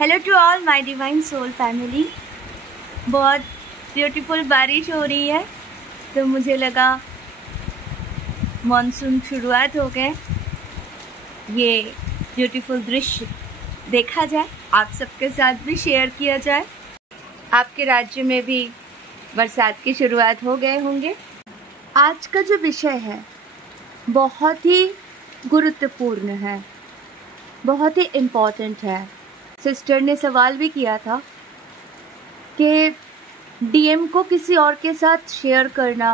Hello to all my divine soul family. बहुत beautiful बारिश हो रही है तो मुझे लगा मॉनसून शुरुआत हो गए, ये ब्यूटीफुल दृश्य देखा जाए, आप सबके साथ भी शेयर किया जाए। आपके राज्य में भी बरसात की शुरुआत हो गए होंगे। आज का जो विषय है बहुत ही गुरुत्वपूर्ण है, बहुत ही इम्पोर्टेंट है। सिस्टर ने सवाल भी किया था कि डीएम को किसी और के साथ शेयर करना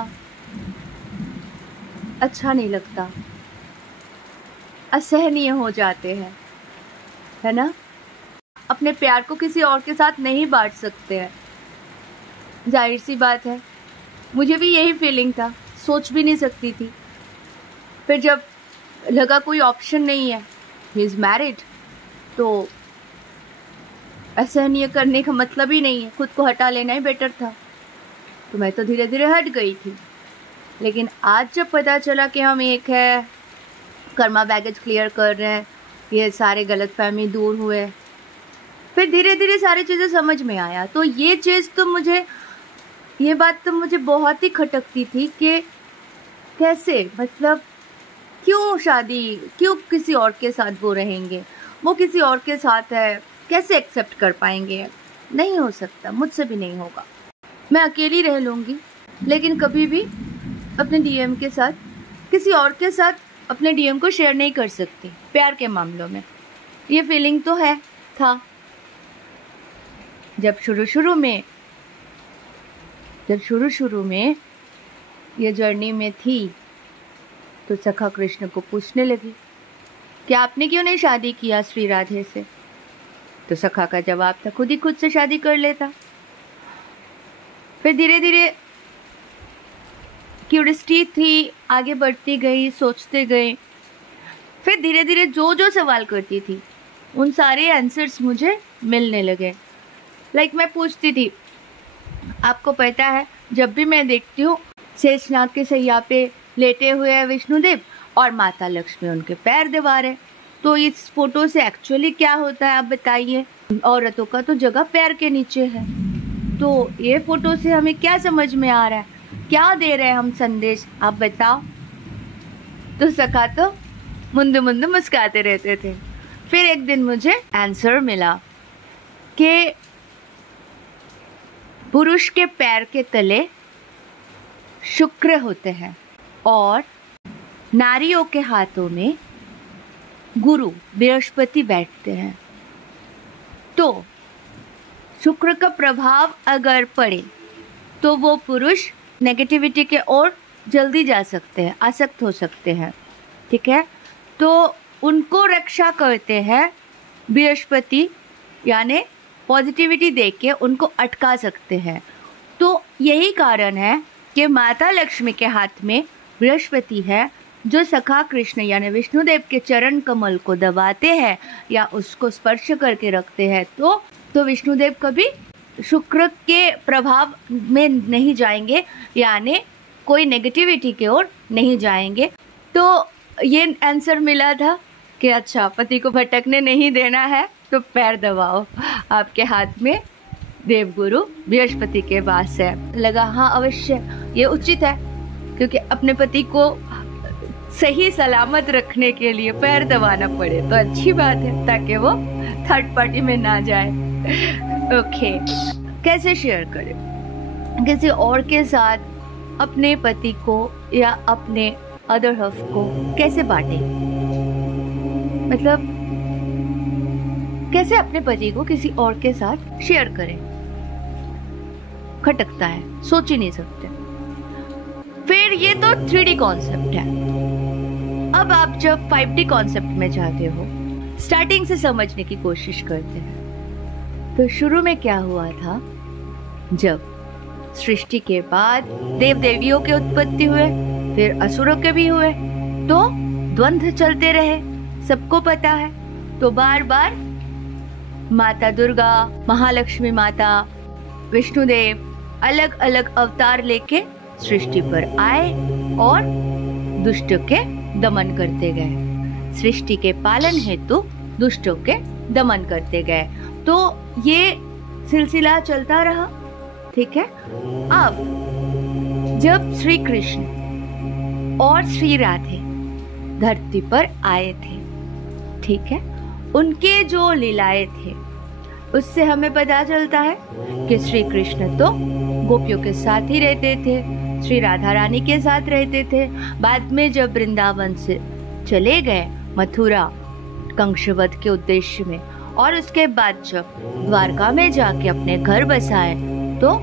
अच्छा नहीं लगता, असहनीय हो जाते हैं, है ना। अपने प्यार को किसी और के साथ नहीं बांट सकते हैं, जाहिर सी बात है। मुझे भी यही फीलिंग था, सोच भी नहीं सकती थी। फिर जब लगा कोई ऑप्शन नहीं है, ही इज़ मैरिड, तो असहनीय करने का मतलब ही नहीं है, खुद को हटा लेना ही बेटर था। तो मैं तो धीरे धीरे हट गई थी। लेकिन आज जब पता चला कि हम एक है, कर्मा बैगेज क्लियर कर रहे हैं, ये सारे गलतफहमी दूर हुए, फिर धीरे धीरे सारी चीज़ें समझ में आया। तो ये बात तो मुझे बहुत ही खटकती थी कि कैसे, मतलब क्यों किसी और के साथ वो रहेंगे, वो किसी और के साथ है, कैसे एक्सेप्ट कर पाएंगे। नहीं हो सकता, मुझसे भी नहीं होगा। मैं अकेली रह लूँगी, लेकिन कभी भी अपने डीएम के साथ, किसी और के साथ अपने डीएम को शेयर नहीं कर सकती। प्यार के मामलों में ये फीलिंग तो था। जब शुरू में ये जर्नी में थी तो सखा कृष्ण को पूछने लगी कि आपने क्यों नहीं शादी किया श्री राधे से। तो सखा का जवाब था खुद से शादी कर लेता। फिर धीरे धीरे क्यूरियोसिटी थी, आगे बढ़ती गई, सोचते गए। फिर धीरे धीरे जो सवाल करती थी उन सारे आंसर्स मुझे मिलने लगे। मैं पूछती थी, आपको पता है जब भी मैं देखती हूँ शेषनाग के सैया पे लेटे हुए हैं विष्णुदेव और माता लक्ष्मी उनके पैर दबा रहे, तो इस फोटो से एक्चुअली क्या होता है आप बताइए। औरतों का तो जगह पैर के नीचे है, तो ये फोटो से हमें क्या समझ में आ रहा है, क्या दे रहे हैं हम संदेश, आप बताओ। तो सखा तो मुंदे मुस्कुराते रहते थे। फिर एक दिन मुझे आंसर मिला कि पुरुष के पैर के तले शुक्र होते हैं और नारियों के हाथों में गुरु बृहस्पति बैठते हैं। तो शुक्र का प्रभाव अगर पड़े तो वो पुरुष नेगेटिविटी के ओर जल्दी जा सकते हैं, आसक्त हो सकते हैं, ठीक है। तो उनको रक्षा करते हैं बृहस्पति, यानी पॉजिटिविटी देके के उनको अटका सकते हैं। तो यही कारण है कि माता लक्ष्मी के हाथ में बृहस्पति है, जो सखा कृष्ण यानी विष्णुदेव के चरण कमल को दबाते हैं या उसको स्पर्श करके रखते हैं, तो विष्णुदेव कभी शुक्र के प्रभाव में नहीं जाएंगे, यानी कोई नेगेटिविटी की ओर नहीं जाएंगे। तो ये आंसर मिला था कि अच्छा, पति को भटकने नहीं देना है तो पैर दबाओ, आपके हाथ में देवगुरु बृहस्पति के वास है। लगा हाँ अवश्य ये उचित है, क्योंकि अपने पति को सही सलामत रखने के लिए पैर दबाना पड़े तो अच्छी बात है, ताकि वो थर्ड पार्टी में ना जाए। ओके, कैसे शेयर करें किसी और के साथ अपने पति को या अपने अदर हाफ को, कैसे बांटे, मतलब कैसे अपने पति को किसी और के साथ शेयर करें। खटकता है, सोच ही नहीं सकते। फिर ये तो 3D कॉन्सेप्ट है। अब आप जब 5D कॉन्सेप्ट में जाते हो, स्टार्टिंग से समझने की कोशिश करते हैं। तो शुरू में क्या हुआ था, जब सृष्टि के बाद देव देवियों के उत्पत्ति हुए, फिर असुरों के भी हुए, तो द्वंद्व चलते रहे, सबको पता है। तो बार बार माता दुर्गा, महालक्ष्मी माता, विष्णुदेव अलग अलग अवतार लेके सृष्टि पर आए और दुष्टों के दमन करते गए। सृष्टि के पालन हेतु दुष्टों के दमन करते गए। तो ये सिलसिला चलता रहा, ठीक है। अब जब श्री कृष्ण और श्री राधे धरती पर आए थे, ठीक है, उनके जो लीलाएं थे उससे हमें पता चलता है कि श्री कृष्ण तो गोपियों के साथ ही रहते थे, श्री राधा रानी के साथ रहते थे। बाद में जब वृंदावन से चले गए मथुरा कंसवध के उद्देश्य में, और उसके बाद जब द्वारका में जाके अपने घर बसाए, तो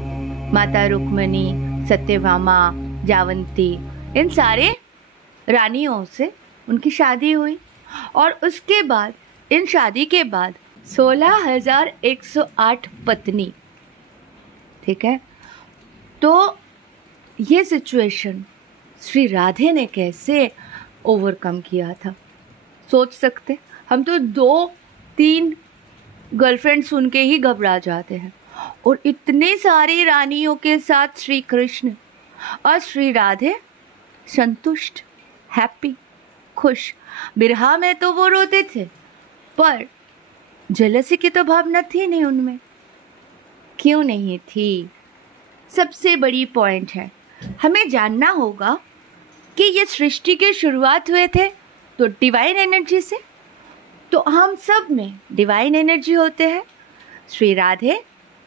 माता रुक्मिणी, सत्यभामा, जावंती, इन सारे रानियों से उनकी शादी हुई। और उसके बाद, इन शादी के बाद 16,108 पत्नी, ठीक है। तो ये सिचुएशन श्री राधे ने कैसे ओवरकम किया था, सोच सकते। हम तो 2-3 गर्लफ्रेंड सुन के ही घबरा जाते हैं, और इतने सारी रानियों के साथ श्री कृष्ण और श्री राधे संतुष्ट, हैप्पी, खुश। बिरहा में तो वो रोते थे, पर जेलसी की तो भावना थी नहीं उनमें। क्यों नहीं थी? सबसे बड़ी पॉइंट है, हमें जानना होगा कि ये सृष्टि के शुरुआत हुए थे तो डिवाइन एनर्जी से, तो हम सब में डिवाइन एनर्जी होते हैं। श्री राधे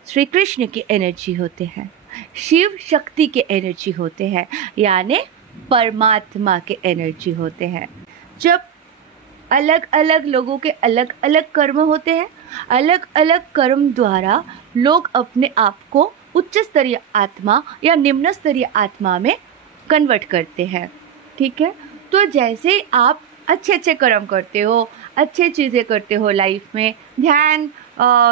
श्री कृष्ण की एनर्जी होते हैं, शिव शक्ति के एनर्जी होते हैं, यानी परमात्मा के एनर्जी होते हैं। जब अलग अलग लोगों के अलग अलग कर्म होते हैं, अलग अलग कर्म द्वारा लोग अपने आप को उच्च स्तरीय आत्मा या निम्न स्तरीय आत्मा में कन्वर्ट करते हैं, ठीक है। तो जैसे आप अच्छे अच्छे कर्म करते हो, अच्छे चीज़ें करते हो लाइफ में, ध्यान,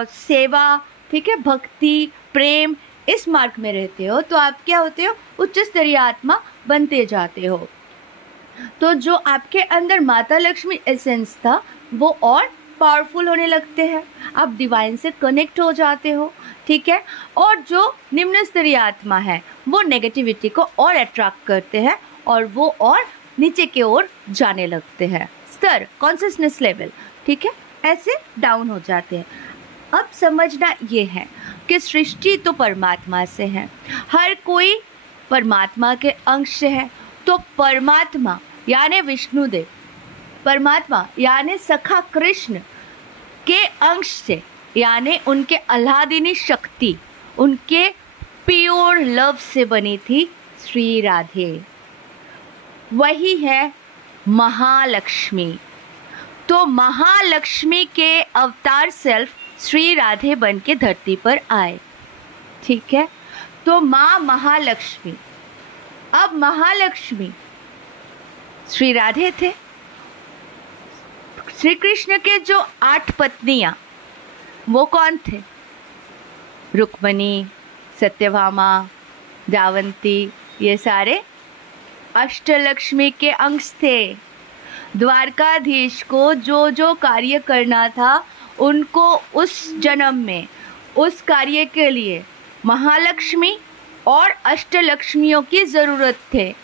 सेवा, ठीक है, भक्ति, प्रेम, इस मार्ग में रहते हो, तो आप क्या होते हो? उच्च स्तरीय आत्मा बनते जाते हो। तो जो आपके अंदर माता लक्ष्मी एसेंस था वो और पावरफुल होने लगते हैं, आप डिवाइन से कनेक्ट हो जाते हो, ठीक है। और जो निम्न स्तरीय आत्मा है वो नेगेटिविटी को और अट्रैक्ट करते हैं और वो और नीचे की ओर जाने लगते हैं, स्तर, कॉन्शियसनेस लेवल, ठीक है, ऐसे डाउन हो जाते हैं। अब समझना ये है कि सृष्टि तो परमात्मा से है, हर कोई परमात्मा के अंश से है। तो परमात्मा यानी विष्णुदेव, परमात्मा यानी सखा कृष्ण के अंश से, यानी उनके आह्लादिनी शक्ति, उनके प्योर लव से बनी थी श्री राधे। वही है महालक्ष्मी। तो महालक्ष्मी के अवतार सेल्फ श्री राधे बन के धरती पर आए, ठीक है। तो माँ महालक्ष्मी, अब महालक्ष्मी श्री राधे थे। श्री कृष्ण के जो 8 पत्नियां, वो कौन थे? रुक्मिणी, सत्यभामा, जावंती, ये सारे अष्टलक्ष्मी के अंश थे। द्वारकाधीश को जो जो कार्य करना था उनको उस जन्म में उस कार्य के लिए महालक्ष्मी और अष्टलक्ष्मियों की ज़रूरत थे।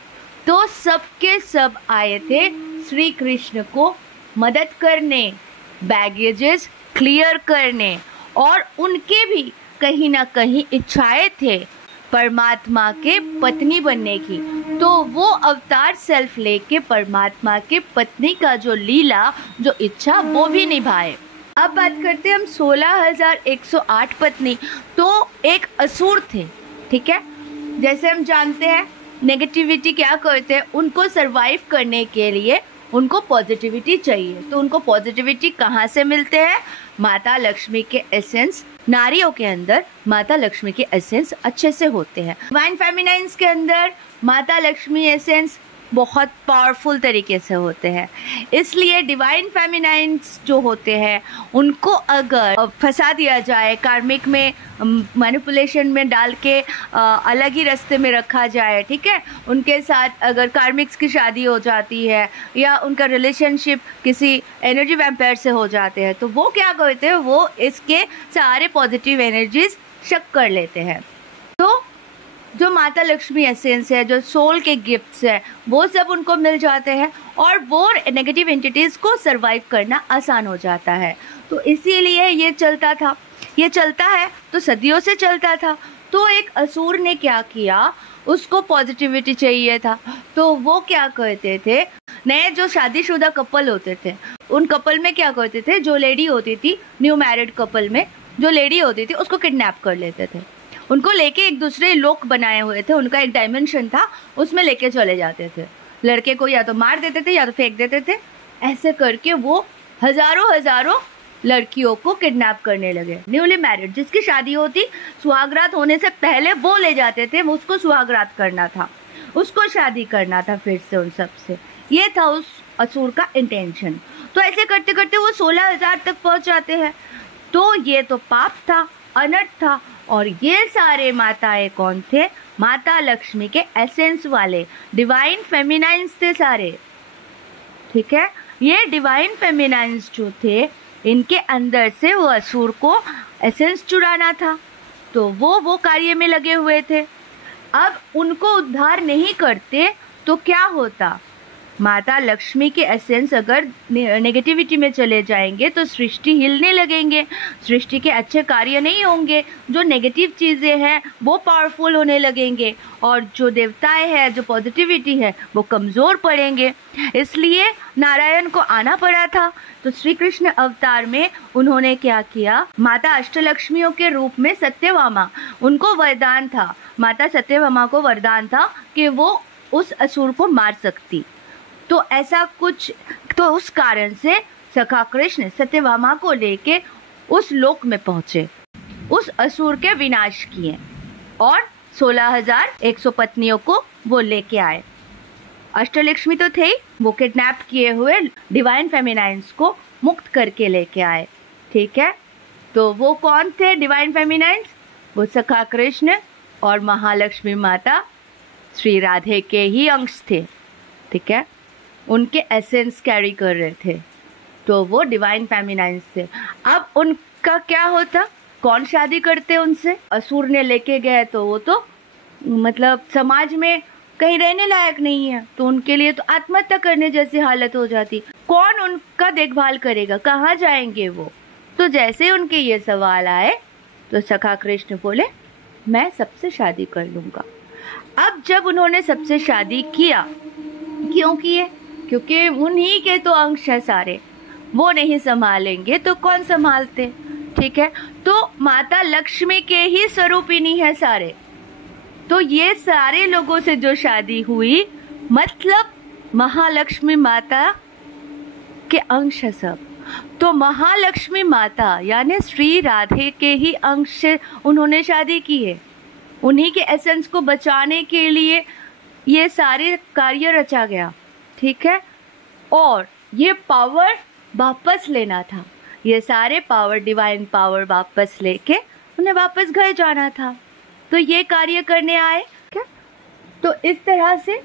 तो सबके सब आए थे श्री कृष्ण को मदद करने, बैगेजेस क्लियर करने, और उनके भी कहीं ना कहीं इच्छाएं थे परमात्मा के पत्नी बनने की। तो वो अवतार सेल्फ लेके परमात्मा के पत्नी का जो लीला, जो इच्छा, वो भी निभाए। अब बात करते हैं हम 16,108 पत्नी। तो एक असुर थे, ठीक है। जैसे हम जानते हैं नेगेटिविटी क्या करते हैं, उनको सरवाइव करने के लिए उनको पॉजिटिविटी चाहिए। तो उनको पॉजिटिविटी कहाँ से मिलते हैं? माता लक्ष्मी के एसेंस, नारियों के अंदर माता लक्ष्मी के एसेंस अच्छे से होते हैं। डिवाइन फेमिनाइन्स के अंदर माता लक्ष्मी एसेंस बहुत पावरफुल तरीके से होते हैं। इसलिए डिवाइन फेमिनाइन्स जो होते हैं उनको अगर फंसा दिया जाए, कार्मिक में मैनिपुलेशन में डाल के अलग ही रास्ते में रखा जाए, ठीक है, उनके साथ अगर कार्मिक्स की शादी हो जाती है या उनका रिलेशनशिप किसी एनर्जी वैम्पायर से हो जाते हैं, तो वो क्या करते हैं, वो इसके सारे पॉजिटिव एनर्जीज शक कर लेते हैं। तो जो माता लक्ष्मी एसेंस है, जो सोल के गिफ्ट्स है, वो सब उनको मिल जाते हैं और वो नेगेटिव एंटिटीज़ को सरवाइव करना आसान हो जाता है। तो इसीलिए ये चलता था। ये चलता है तो सदियों से चलता था। तो एक असुर ने क्या किया, उसको पॉजिटिविटी चाहिए था, तो वो क्या करते थे, नए जो शादीशुदा कपल होते थे उन कपल में क्या करते थे, जो लेडी होती थी न्यू मैरिड कपल में जो लेडी होती थी उसको किडनैप कर लेते थे, उनको लेके एक दूसरे लोक बनाए हुए थे, उनका एक डायमेंशन था, उसमें लेके चले जाते थे। लड़के को या तो मार देते थे या तो फेंक देते थे। ऐसे करके वो हजारों लड़कियों को किडनैप करने लगे। न्यूली मैरिड जिसकी शादी होती, सुहागरात होने से पहले वो ले जाते थे, उसको सुहागरात करना था, उसको शादी करना था फिर से उन सब से। ये था उस असुर का इंटेंशन। तो ऐसे करते करते वो 16,000 तक पहुंच जाते हैं। तो ये तो पाप था, अनर्थ था। और ये सारे माताएं कौन थे, माता लक्ष्मी के एसेंस वाले डिवाइन फेमिनाइंस थे सारे, ठीक है। ये डिवाइन फेमिनाइंस जो थे, इनके अंदर से वो असुर को एसेंस चुराना था, तो वो कार्य में लगे हुए थे। अब उनको उद्धार नहीं करते तो क्या होता, माता लक्ष्मी के एसेंस अगर नेगेटिविटी में चले जाएंगे तो सृष्टि हिलने लगेंगे, सृष्टि के अच्छे कार्य नहीं होंगे, जो नेगेटिव चीज़ें हैं वो पावरफुल होने लगेंगे, और जो देवताएं हैं, जो पॉजिटिविटी है वो कमज़ोर पड़ेंगे। इसलिए नारायण को आना पड़ा था। तो श्री कृष्ण अवतार में उन्होंने क्या किया, माता अष्टलक्ष्मियों के रूप में सत्यभामा, उनको वरदान था, माता सत्यभामा को वरदान था कि वो उस असुर को मार सकती। तो ऐसा कुछ, तो उस कारण से सखा कृष्ण सत्यभामा को लेके उस लोक में पहुंचे, उस असुर के विनाश किए और 16,100 पत्नियों को वो लेके आए। अष्टलक्ष्मी तो थे ही, वो किडनैप किए हुए डिवाइन फेमिनाइंस को मुक्त करके लेके आए, ठीक है। तो वो कौन थे डिवाइन फेमिनाइंस, वो सखा कृष्ण और महालक्ष्मी माता श्री राधे के ही अंश थे, ठीक है। उनके एसेंस कैरी कर रहे थे, तो वो डिवाइन फेमिनाइंस थे। अब उनका क्या होता, कौन शादी करते उनसे, असुर ने लेके गए तो वो तो मतलब समाज में कहीं रहने लायक नहीं है, तो उनके लिए तो आत्महत्या करने जैसी हालत हो जाती। कौन उनका देखभाल करेगा, कहाँ जाएंगे वो। तो जैसे उनके ये सवाल आए तो सखा कृष्ण बोले मैं सबसे शादी कर लूंगा। अब जब उन्होंने सबसे शादी किया, क्यों किए, क्योंकि उन्हीं के तो अंश है सारे, वो नहीं संभालेंगे तो कौन संभालते, ठीक है। तो माता लक्ष्मी के ही स्वरूपिणी है सारे, तो ये सारे लोगों से जो शादी हुई मतलब महालक्ष्मी माता के अंश है सब। तो महालक्ष्मी माता यानी श्री राधे के ही अंश से उन्होंने शादी की है, उन्हीं के एसेंस को बचाने के लिए ये सारे कार्य रचा गया, ठीक है। और ये पावर वापस लेना था, ये सारे पावर, डिवाइन पावर वापस लेके उन्हें वापस घर जाना था, तो ये कार्य करने आए, क्या। तो इस तरह से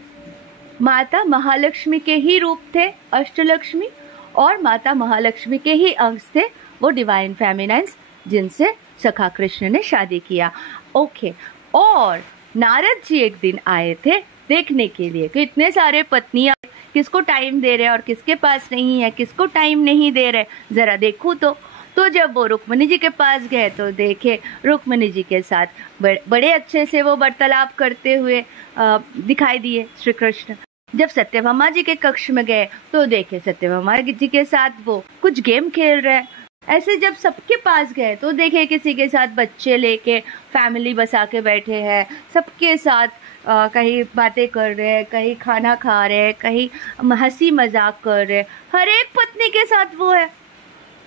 माता महालक्ष्मी के ही रूप थे अष्टलक्ष्मी, और माता महालक्ष्मी के ही अंश थे वो डिवाइन फेमिनाइंस जिनसे सखा कृष्ण ने शादी किया, ओके। और नारद जी एक दिन आए थे देखने के लिए कि इतने सारे पत्नियां किसको टाइम दे रहे हैं और किसके पास नहीं है, किसको टाइम नहीं दे रहे, जरा देखूं। तो जब वो रुक्मिणी जी के पास गए तो देखे रुक्मिणी जी के साथ बड़े अच्छे से वो वार्तालाप करते हुए दिखाई दिए श्री कृष्ण। जब सत्यभामा जी के कक्ष में गए तो देखे सत्यभामा जी के साथ वो कुछ गेम खेल रहे हैं। ऐसे जब सबके पास गए तो देखे किसी के साथ बच्चे लेके फैमिली बसा के बैठे हैं, सबके साथ कहीं बातें कर रहे हैं, कहीं खाना खा रहे हैं, कहीं हंसी मजाक कर रहे हैं, हर एक पत्नी के साथ वो है।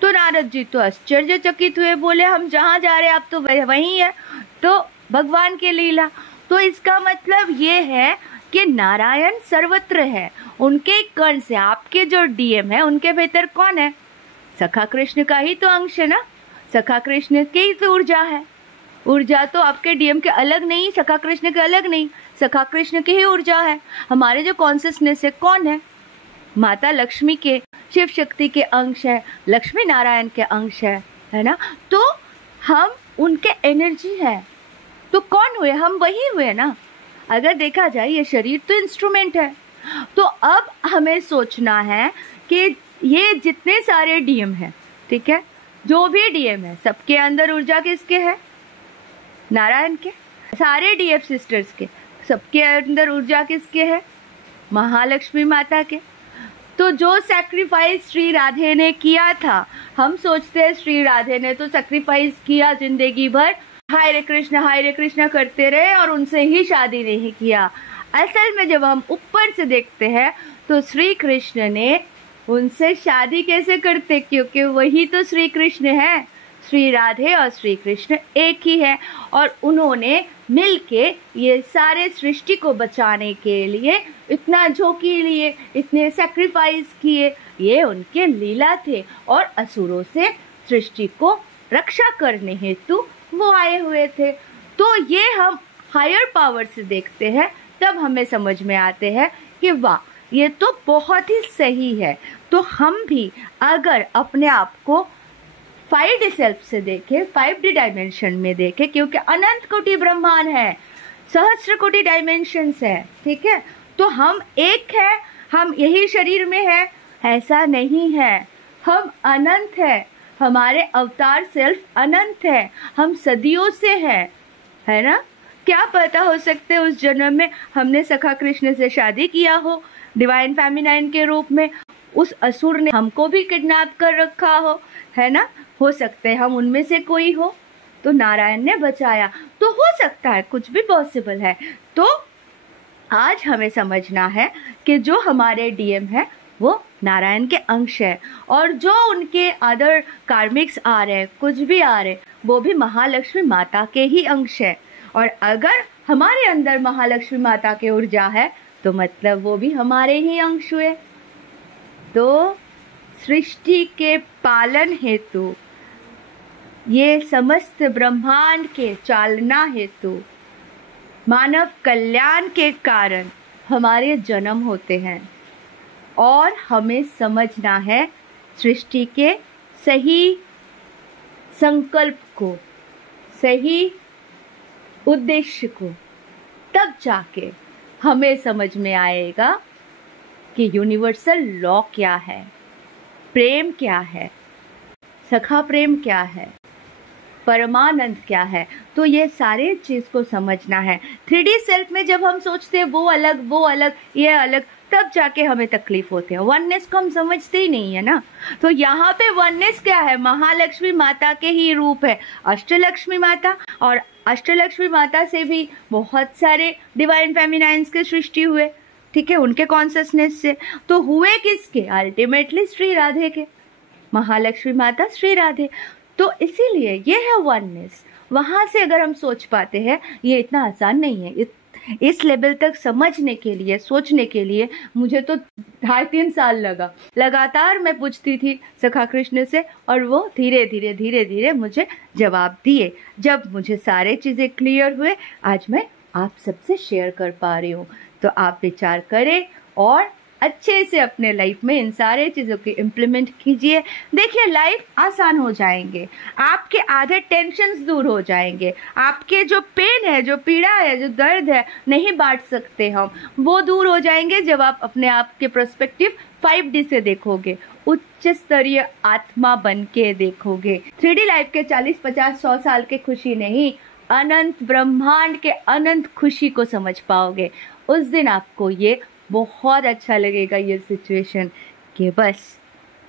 तो नारद जी तो आश्चर्यचकित हुए, बोले हम जहाँ जा रहे हैं आप तो वहीं है, तो भगवान की लीला। तो इसका मतलब ये है कि नारायण सर्वत्र है, उनके कण से आपके जो डीएम है उनके भीतर कौन है, सखा कृष्ण का ही तो अंश है ना, सखा कृष्ण की ही तो ऊर्जा है। ऊर्जा तो आपके डीएम के अलग नहीं, सखा कृष्ण के अलग नहीं, सखा कृष्ण की ही ऊर्जा है। हमारे जो कॉन्सियसनेस है कौन है, माता लक्ष्मी के, शिव शक्ति के अंश है, लक्ष्मी नारायण के अंश है ना। तो हम उनके एनर्जी है, तो कौन हुए, हम वही हुए ना। अगर देखा जाए ये शरीर तो इंस्ट्रूमेंट है। तो अब हमें सोचना है कि ये जितने सारे डीएम हैं, ठीक है, जो भी डीएम है सबके अंदर ऊर्जा किसके है? नारायण के। सारे डीएफ सिस्टर्स के सबके अंदर ऊर्जा किसके है? महालक्ष्मी माता के। तो जो सैक्रिफाइस श्री राधे ने किया था, हम सोचते हैं श्री राधे ने तो सैक्रिफाइस किया जिंदगी भर, हरे कृष्णा करते रहे और उनसे ही शादी नहीं किया। असल में जब हम ऊपर से देखते हैं तो श्री कृष्ण ने उनसे शादी कैसे करते, क्योंकि वही तो श्री कृष्ण है। श्री राधे और श्री कृष्ण एक ही है और उन्होंने मिलके ये सारे सृष्टि को बचाने के लिए इतना झोंकी लिए, इतने सैक्रिफाइस किए। ये उनके लीला थे और असुरों से सृष्टि को रक्षा करने हेतु वो आए हुए थे। तो ये हम हायर पावर से देखते हैं, तब हमें समझ में आते हैं कि वाह, ये तो बहुत ही सही है। तो हम भी अगर अपने आप को 5D सेल्फ से देखें, 5D डायमेंशन में देखें, क्योंकि अनंत कोटि ब्रह्मांड है, सहस्त्र कोटि डायमेंशंस है, ठीक है। तो हम एक है, हम यही शरीर में है, ऐसा नहीं है। हम अनंत है, हमारे अवतार सेल्फ अनंत है, हम सदियों से है ना। क्या पता, हो सकते है उस जन्म में हमने सखा कृष्ण से शादी किया हो डिवाइन फेमिनाइन के रूप में, उस असुर ने हमको भी किडनैप कर रखा है ना। हो सकते हैं हम उनमें से कोई हो, तो नारायण ने बचाया। तो हो सकता है, कुछ भी पॉसिबल है। तो आज हमें समझना है कि जो हमारे डीएम है वो नारायण के अंश है, और जो उनके अदर कार्मिक्स आ रहे, कुछ भी आ रहे, वो भी महालक्ष्मी माता के ही अंश है। और अगर हमारे अंदर महालक्ष्मी माता की ऊर्जा है तो मतलब वो भी हमारे ही अंश हुए। तो सृष्टि के पालन हेतु, ये समस्त ब्रह्मांड के चालना हेतु, मानव कल्याण के कारण हमारे जन्म होते हैं। और हमें समझना है सृष्टि के सही संकल्प को, सही उद्देश्य को, तब जाके हमें समझ में आएगा कि यूनिवर्सल लॉ क्या है, प्रेम क्या है, सखा प्रेम क्या है, परमानंद क्या है। तो ये सारे चीज़ को समझना है। 3D सेल्फ में जब हम सोचते हैं वो अलग, ये अलग, तब जाके हमें तकलीफ होती है। वननेस को हम समझते ही नहीं है ना। तो यहाँ पे वननेस क्या है? महालक्ष्मी माता के ही रूप है अष्टलक्ष्मी माता, और अष्टलक्ष्मी माता से भी बहुत सारे डिवाइन फेमिनाइंस के सृष्टि हुए, ठीक है, उनके कॉन्शियसनेस से। तो हुए किसके? अल्टीमेटली श्री राधे के, महालक्ष्मी माता श्री राधे। तो इसीलिए ये है वननेस। वहाँ से अगर हम सोच पाते हैं, ये इतना आसान नहीं है। इस लेवल तक समझने के लिए, सोचने के लिए मुझे तो 2.5-3 साल लगा। लगातार मैं पूछती थी सखा कृष्ण से, और वो धीरे धीरे मुझे जवाब दिए। जब मुझे सारे चीज़ें क्लियर हुए, आज मैं आप सबसे शेयर कर पा रही हूँ। तो आप विचार करें और अच्छे से अपने लाइफ में इन सारे चीज़ों की इम्प्लीमेंट कीजिए। देखिए, लाइफ आसान हो जाएंगे, आपके आधे टेंशन्स दूर हो जाएंगे, आपके जो पेन है, जो पीड़ा है, जो दर्द है, नहीं बांट सकते हम, वो दूर हो जाएंगे जब आप अपने आप के पर्सपेक्टिव 5D से देखोगे, उच्च स्तरीय आत्मा बन के देखोगे। 3D लाइफ के 40, 50, 100 साल के खुशी नहीं, अनंत ब्रह्मांड के अनंत खुशी को समझ पाओगे। उस दिन आपको ये बहुत अच्छा लगेगा, ये सिचुएशन, कि बस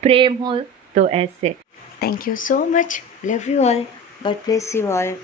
प्रेम हो तो ऐसे। Thank you so much, love you all, God bless you all.